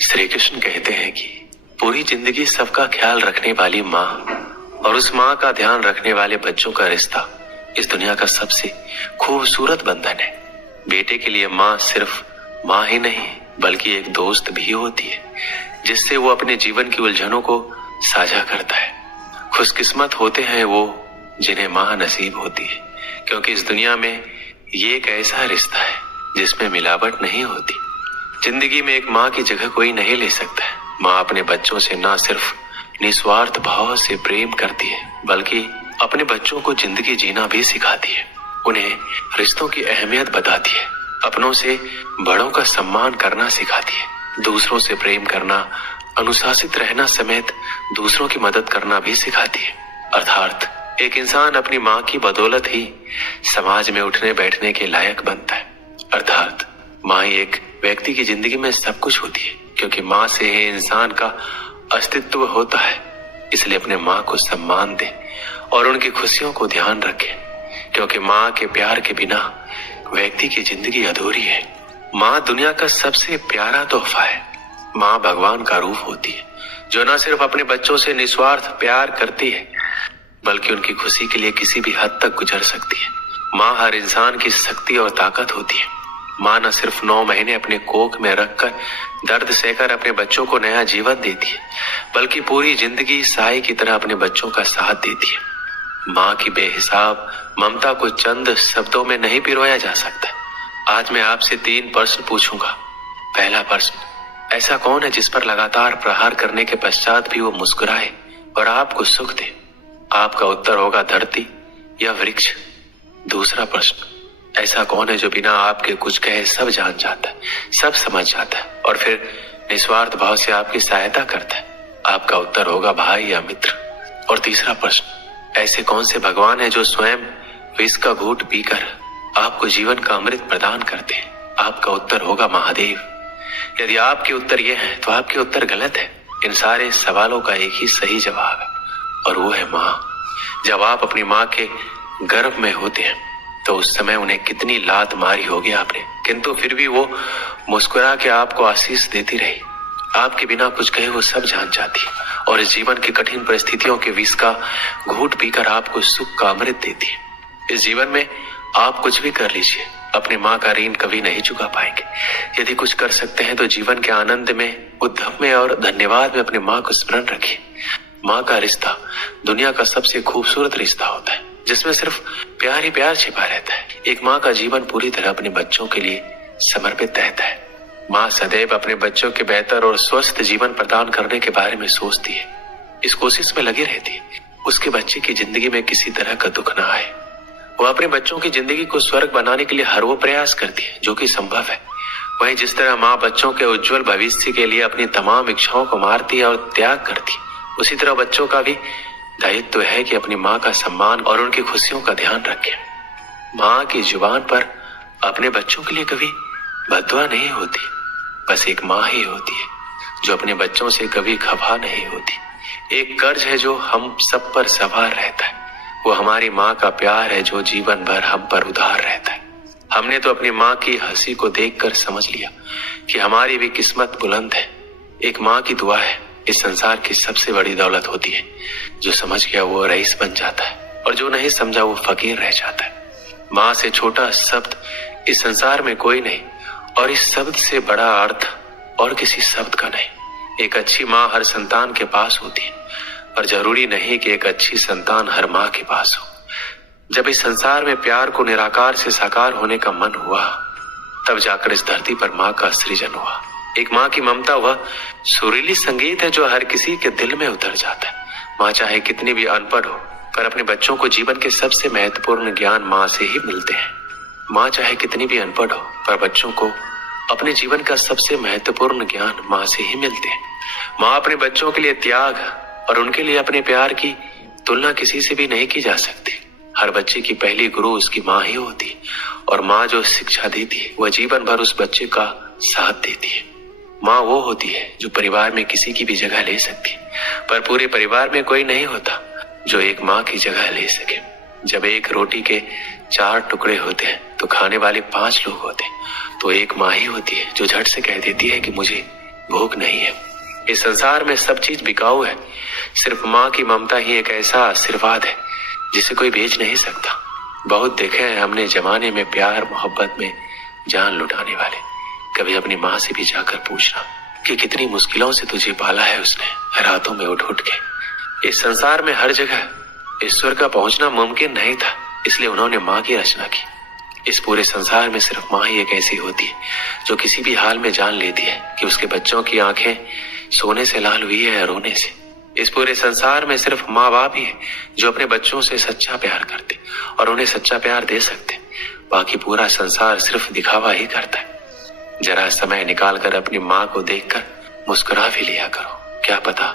श्री कृष्ण कहते हैं कि पूरी जिंदगी सबका ख्याल रखने वाली माँ और उस माँ का ध्यान रखने वाले बच्चों का रिश्ता इस दुनिया का सबसे खूबसूरत बंधन है। बेटे के लिए माँ सिर्फ माँ ही नहीं बल्कि एक दोस्त भी होती है, जिससे वो अपने जीवन की उलझनों को साझा करता है। खुशकिस्मत होते हैं वो जिन्हें माँ नसीब होती है, क्योंकि इस दुनिया में ये एक ऐसा रिश्ता है जिसमें मिलावट नहीं होती। जिंदगी में एक माँ की जगह कोई नहीं ले सकता है। माँ अपने बच्चों से ना सिर्फ निस्वार्थ भाव से प्रेम करती है बल्कि अपने बच्चों को जिंदगी जीना भी सिखाती है। उन्हें रिश्तों की अहमियत बताती है, अपनों से बड़ों का सम्मान करना सिखाती है, दूसरों से प्रेम करना, अनुशासित रहना समेत दूसरों की मदद करना भी सिखाती है। अर्थात एक इंसान अपनी माँ की बदौलत ही समाज में उठने बैठने के लायक बनता है। अर्थात माँ ही एक व्यक्ति की जिंदगी में सब कुछ होती है, क्योंकि माँ से ही इंसान का अस्तित्व होता है। इसलिए अपने माँ को सम्मान दे और उनकी खुशियों को ध्यान रखे, क्योंकि माँ के प्यार के बिना व्यक्ति की जिंदगी अधूरी है। माँ दुनिया का सबसे प्यारा तोहफा है। माँ भगवान का रूप होती है, जो न सिर्फ अपने बच्चों से निस्वार्थ प्यार करती है बल्कि उनकी खुशी के लिए किसी भी हद तक गुजर सकती है। माँ हर इंसान की शक्ति और ताकत होती है। माँ न सिर्फ 9 महीने अपने कोख में रखकर दर्द सहकर अपने बच्चों को नया जीवन देती है बल्कि पूरी जिंदगी साई की तरह अपने बच्चों का साथ देती है। माँ की बेहिसाब ममता को चंद शब्दों में नहीं पिरोया जा सकता। आज मैं आपसे 3 प्रश्न पूछूंगा। पहला प्रश्न, ऐसा कौन है जिस पर लगातार प्रहार करने के पश्चात भी वो मुस्कुराए और आपको सुख दे? आपका उत्तर होगा धरती या वृक्ष। दूसरा प्रश्न, ऐसा कौन है जो बिना आपके कुछ कहे सब जान जाता है, सब समझ जाता है और फिर निस्वार्थ भाव से आपकी सहायता करता है? आपका उत्तर होगा भाई या मित्र। और तीसरा प्रश्न, ऐसे कौन से भगवान है जो स्वयं विष का घूंट पीकर आपको जीवन का अमृत प्रदान करते हैं? आपका उत्तर होगा महादेव। यदि आपके उत्तर ये हैं तो आपके उत्तर गलत है। इन सारे सवालों का एक ही सही जवाब है और वो है माँ। जब आप अपनी माँ के गर्भ में होते हैं तो उस समय उन्हें कितनी लात मारी होगी आपने, किंतु फिर भी वो मुस्कुरा के आपको आशीष देती रही। आपके बिना कुछ कहे वो सब जान जाती है और इस जीवन की कठिन परिस्थितियों के विष का घूंट पीकर आपको सुख का अमृत देती है। इस जीवन में आप कुछ भी कर लीजिए, अपनी माँ का ऋण कभी नहीं चुका पाएंगे। यदि कुछ कर सकते हैं तो जीवन के आनंद में, उद्यम में और धन्यवाद में अपनी माँ को स्मरण रखिए। माँ का रिश्ता दुनिया का सबसे खूबसूरत रिश्ता होता है, जिसमें सिर्फ प्यार ही प्यार छिपा रहता है। एक माँ का जीवन पूरी तरह अपने बच्चों के लिए समर्पित रहता है। माँ सदैव अपने बच्चों के बेहतर और स्वस्थ जीवन प्रदान करने के बारे में सोचती है, इस कोशिश में लगी रहती है उसके बच्चे की जिंदगी में किसी तरह का दुख ना आए। वो अपने बच्चों की जिंदगी को स्वर्ग बनाने के लिए हर वो प्रयास करती है जो कि संभव है। वहीं जिस तरह माँ बच्चों के उज्जवल भविष्य के लिए अपनी तमाम इच्छाओं को मारती है और त्याग करती है, उसी तरह बच्चों का भी दायित्व है कि अपनी माँ का सम्मान और उनकी खुशियों का ध्यान रखें। माँ की जुबान पर अपने बच्चों के लिए कभी बद्दुआ नहीं होती, बस एक माँ ही होती है जो अपने बच्चों से कभी खफा नहीं होती। एक कर्ज है जो हम सब पर सवार रहता है, वो हमारी माँ का प्यार है जो जीवन भर हम पर उधार रहता है। हमने तो अपनी माँ की हंसी को देखकर समझ लिया कि हमारी भी किस्मत बुलंद है। एक माँ की दुआ है इस संसार की सबसे बड़ी दौलत होती है। जो समझ गया वो रईस बन जाता है और जो नहीं समझा वो फकीर रह जाता है। माँ से छोटा शब्द इस संसार में कोई नहीं और इस शब्द से बड़ा अर्थ और किसी शब्द का नहीं। एक अच्छी माँ हर संतान के पास होती है, पर जरूरी नहीं कि एक अच्छी संतान हर माँ के पास हो। जब इस संसार में प्यार को निराकार से साकार होने का मन हुआ, तब जाकर इस धरती पर माँ का सृजन हुआ। एक माँ की ममता वह सुरीली संगीत है जो हर किसी के दिल में उतर जाता है। माँ चाहे कितनी भी अनपढ़ हो, पर अपने बच्चों को जीवन के सबसे महत्वपूर्ण ज्ञान माँ से ही मिलते हैं। माँ चाहे कितनी भी अनपढ़ हो, पर बच्चों को अपने जीवन का सबसे महत्वपूर्ण ज्ञान माँ से ही मिलते हैं। माँ अपने बच्चों के लिए त्याग और उनके लिए अपने प्यार की तुलना किसी से भी नहीं की जा सकती। हर बच्चे की पहली गुरु उसकी माँ ही होती है और माँ जो शिक्षा देती है वह जीवन भर उस बच्चे का साथ देती है। माँ वो होती है जो परिवार में किसी की भी जगह ले सकती है, पर पूरे परिवार में कोई नहीं होता जो एक माँ की जगह ले सके। जब एक रोटी के 4 टुकड़े होते हैं तो खाने वाले 5 लोग होते हैं, तो एक माँ ही होती है जो झट से कह देती है कि मुझे भूख नहीं है। इस संसार में सब चीज बिकाऊ है, सिर्फ माँ की ममता ही एक ऐसा आशीर्वाद है जिसे कोई बेच नहीं सकता। बहुत देखे हैं हमने जमाने में प्यार मोहब्बत में जान लुटाने वाले। कभी अपनी माँ से भी जाकर पूछना कि कितनी मुश्किलों से तुझे पाला है उसने, रातों में उठ उठ के। इस संसार में हर जगह ईश्वर का पहुंचना मुमकिन नहीं था, इसलिए उन्होंने माँ की रचना की। इस पूरे संसार में सिर्फ माँ ही एक ऐसी होती है जो किसी भी हाल में जान लेती है कि उसके बच्चों की आंखें सोने से लाल हुई है या रोने से। इस पूरे संसार में सिर्फ माँ बाप ही है जो अपने बच्चों से सच्चा प्यार करते और उन्हें सच्चा प्यार दे सकते। बाकी पूरा संसार सिर्फ दिखावा ही करता है। जरा समय निकाल कर अपनी माँ को देखकर मुस्कुरा भी लिया करो, क्या पता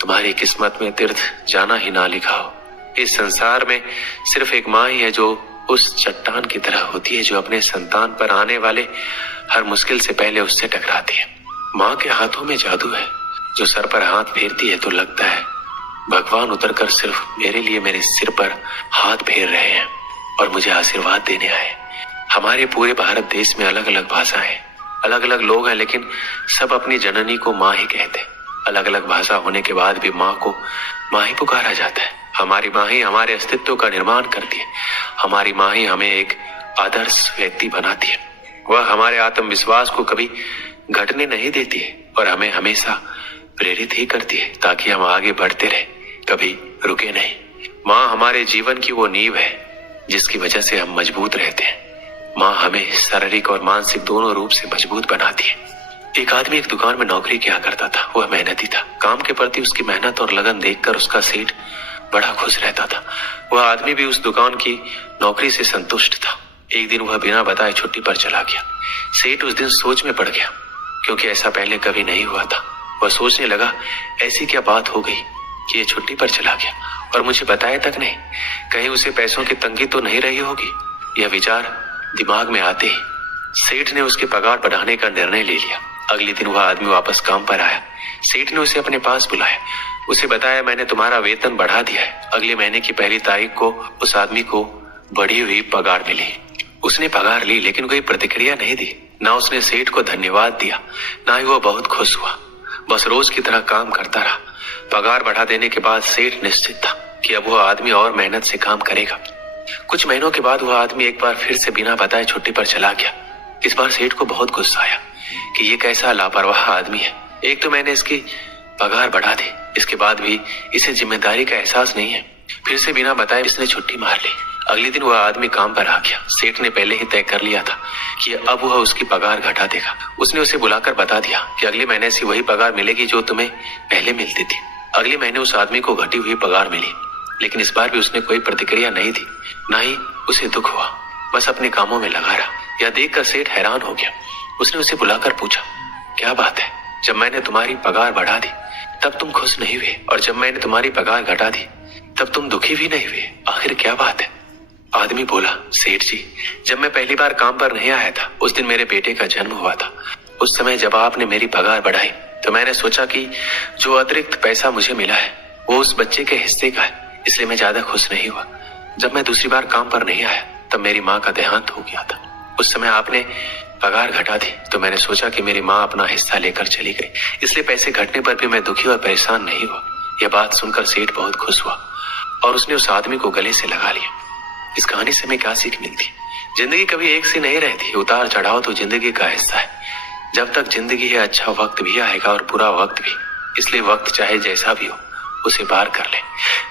तुम्हारी किस्मत में तीर्थ जाना ही ना लिखा हो। इस संसार में सिर्फ एक माँ ही है जो उस चट्टान की तरह होती है जो अपने संतान पर आने वाले हर मुश्किल से पहले उससे टकराती है। माँ के हाथों में जादू है, जो सर पर हाथ फेरती है तो लगता है भगवान उतरकर सिर्फ मेरे लिए मेरे सिर पर हाथ फेर रहे हैं और मुझे आशीर्वाद देने आए। हमारे पूरे भारत देश में अलग अलग भाषाएं, अलग अलग लोग हैं, लेकिन सब अपनी जननी को माँ ही कहते हैं। अलग अलग भाषा होने के बाद भी माँ को माँ ही पुकारा जाता है। हमारी माँ ही हमारे अस्तित्व का निर्माण करती है। हमारी माँ ही हमें एक आदर्श व्यक्ति बनाती है। वह हमारे आत्मविश्वास को कभी घटने नहीं देती है और हमें हमेशा प्रेरित ही करती है ताकि हम आगे बढ़ते रहे, कभी रुके नहीं। माँ हमारे जीवन की वो नींव है जिसकी वजह से हम मजबूत रहते हैं। माँ हमें शारीरिक और मानसिक दोनों रूप से मजबूत बनाती है। एक आदमी एक दुकान में नौकरी किया करता था। वह मेहनती था। काम के प्रति उसकी मेहनत और लगन देखकर उसका सेठ बड़ा खुश रहता था। वह आदमी भी उस दुकान की नौकरी से संतुष्ट था। एक दिन वह बिना बताए छुट्टी पर चला गया। सेठ उस दिन सोच में पड़ गया, क्योंकि ऐसा पहले कभी नहीं हुआ था। वह सोचने लगा, ऐसी क्या बात हो गई कि ये छुट्टी पर चला गया और मुझे बताया तक नहीं। कहीं उसे पैसों की तंगी तो नहीं रही होगी। यह विचार दिमाग में आते ही सेठ ने उसके पगार बढ़ाने का निर्णय ले लिया। अगले दिन वह आदमी वापस काम पर आया। सेठ ने उसे अपने पास बुलाया। उसे बताया, मैंने तुम्हारा वेतन बढ़ा दिया है। अगले महीने की 1 तारीख को उस आदमी को बढ़ी हुई पगार मिली। उसने पगार ली, लेकिन कोई प्रतिक्रिया नहीं दी। ना उसने सेठ को धन्यवाद दिया, ना ही वह बहुत खुश हुआ। बस रोज की तरह काम करता रहा। पगार बढ़ा देने के बाद सेठ निश्चित था कि अब वह आदमी और मेहनत से काम करेगा। कुछ महीनों के बाद वह आदमी एक बार फिर से बिना बताए छुट्टी पर चला गया। इस बार सेठ को बहुत गुस्सा आया कि ये कैसा लापरवाह आदमी है। एक तो मैंने इसकी पगार बढ़ा दी, इसके बाद भी इसे जिम्मेदारी का एहसास नहीं है। फिर से बिना बताए इसने छुट्टी मार ली। अगले दिन वह आदमी काम पर आ गया। सेठ ने पहले ही तय कर लिया था कि अब वह उसकी पगार घटा देगा। उसने उसे बुलाकर बता दिया कि अगले महीने से वही पगार मिलेगी जो तुम्हें पहले मिलती थी। अगले महीने उस आदमी को घटी हुई पगार मिली, लेकिन इस बार भी उसने कोई प्रतिक्रिया नहीं दी, ना ही उसे दुख हुआ। बस अपने कामों में लगा रहा। यह देखकर सेठ हैरान हो गया। उसने उसे बुलाकर पूछा, क्या बात है? जब मैंने तुम्हारी पगार बढ़ा दी तब तुम खुश नहीं हुए, और जब मैंने तुम्हारी पगार घटा दी तब तुम दुखी भी नहीं हुए। आखिर क्या बात है? आदमी बोला, सेठ जी, जब मैं पहली बार काम पर नहीं आया था उस दिन मेरे बेटे का जन्म हुआ था। उस समय जब आपने मेरी पगार बढ़ाई तो मैंने सोचा कि जो अतिरिक्त पैसा मुझे मिला है वो उस बच्चे के हिस्से का है, इसलिए मैं ज्यादा खुश नहीं हुआ। जब मैं दूसरी बार काम पर नहीं आया तब मेरी माँ का देहांत हो गया था। उस समय आपने पगार घटा दी तो मैंने सोचा कि मेरी माँ अपना हिस्सा लेकर चली गई, इसलिए पैसे घटने पर भी मैं दुखी और परेशान नहीं हुआ। यह बात सुनकर सेठ बहुत खुश हुआ और उसने उस आदमी को गले से लगा लिया। इस कहानी से हमें क्या सीख मिलती? जिंदगी कभी एक सी नहीं रहती। उतार चढ़ाव तो जिंदगी का हिस्सा है। जब तक जिंदगी है अच्छा वक्त भी आएगा और बुरा वक्त भी, इसलिए वक्त चाहे जैसा भी हो उसे पार कर ले।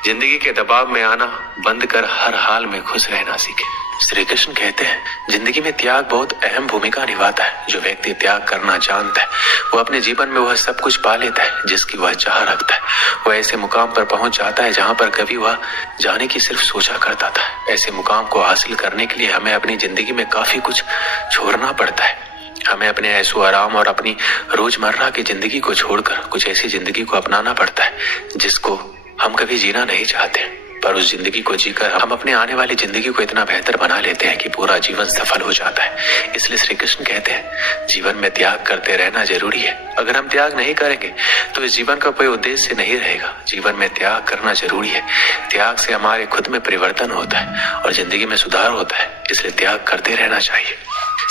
जिंदगी के दबाव में आना बंद कर हर हाल में खुश रहना सीखे। श्री कृष्ण कहते हैं, जिंदगी में त्याग बहुत अहम भूमिका निभाता है। जो व्यक्ति त्याग करना जानता है वो अपने जीवन में वह सब कुछ पा लेता है जिसकी वह चाह रखता है। वह ऐसे मुकाम पर पहुंच जाता है जहां पर कभी वह जाने की सिर्फ सोचा करता था। ऐसे मुकाम को हासिल करने के लिए हमें अपनी जिंदगी में काफी कुछ छोड़ना पड़ता है। हमें अपने ऐशो आराम और अपनी रोजमर्रा की जिंदगी को छोड़कर कुछ ऐसी जिंदगी को अपनाना पड़ता है जिसको हम कभी जीना नहीं चाहते, पर उस जिंदगी को जीकर हम अपने आने वाली जिंदगी को इतना बेहतर बना लेते हैं कि पूरा जीवन सफल हो जाता है। इसलिए श्री कृष्ण कहते हैं, जीवन में त्याग करते रहना जरूरी है। अगर हम त्याग नहीं करेंगे तो इस जीवन का कोई उद्देश्य नहीं रहेगा। जीवन में त्याग करना जरूरी है। त्याग से हमारे खुद में परिवर्तन होता है और जिंदगी में सुधार होता है, इसलिए त्याग करते रहना चाहिए।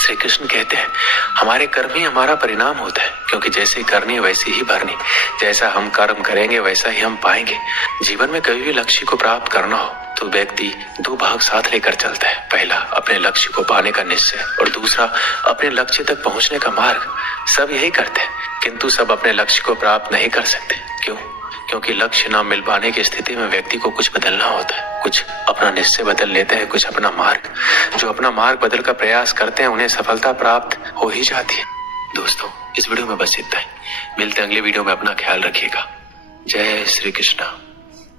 श्री कृष्ण कहते हैं हमारे कर्म ही हमारा परिणाम होता है, क्योंकि जैसे करनी वैसे ही भरनी, जैसा हम कर्म करेंगे वैसा ही हम पाएंगे। जीवन में कभी भी लक्ष्य को प्राप्त करना हो तो व्यक्ति दो भाग साथ लेकर चलता है। पहला अपने लक्ष्य को पाने का निश्चय और दूसरा अपने लक्ष्य तक पहुंचने का मार्ग। सब यही करते हैं, किंतु सब अपने लक्ष्य को प्राप्त नहीं कर सकते। क्यों? क्योंकि लक्ष्य न मिल पाने की स्थिति में व्यक्ति को कुछ बदलना होता है। कुछ अपना निश्चय बदल लेते हैं, कुछ अपना मार्ग। जो अपना मार्ग बदल का प्रयास करते हैं उन्हें सफलता प्राप्त हो ही जाती है। दोस्तों, इस वीडियो में बस इतना ही। मिलते हैं अगले वीडियो में। अपना ख्याल रखिएगा। जय श्री कृष्ण।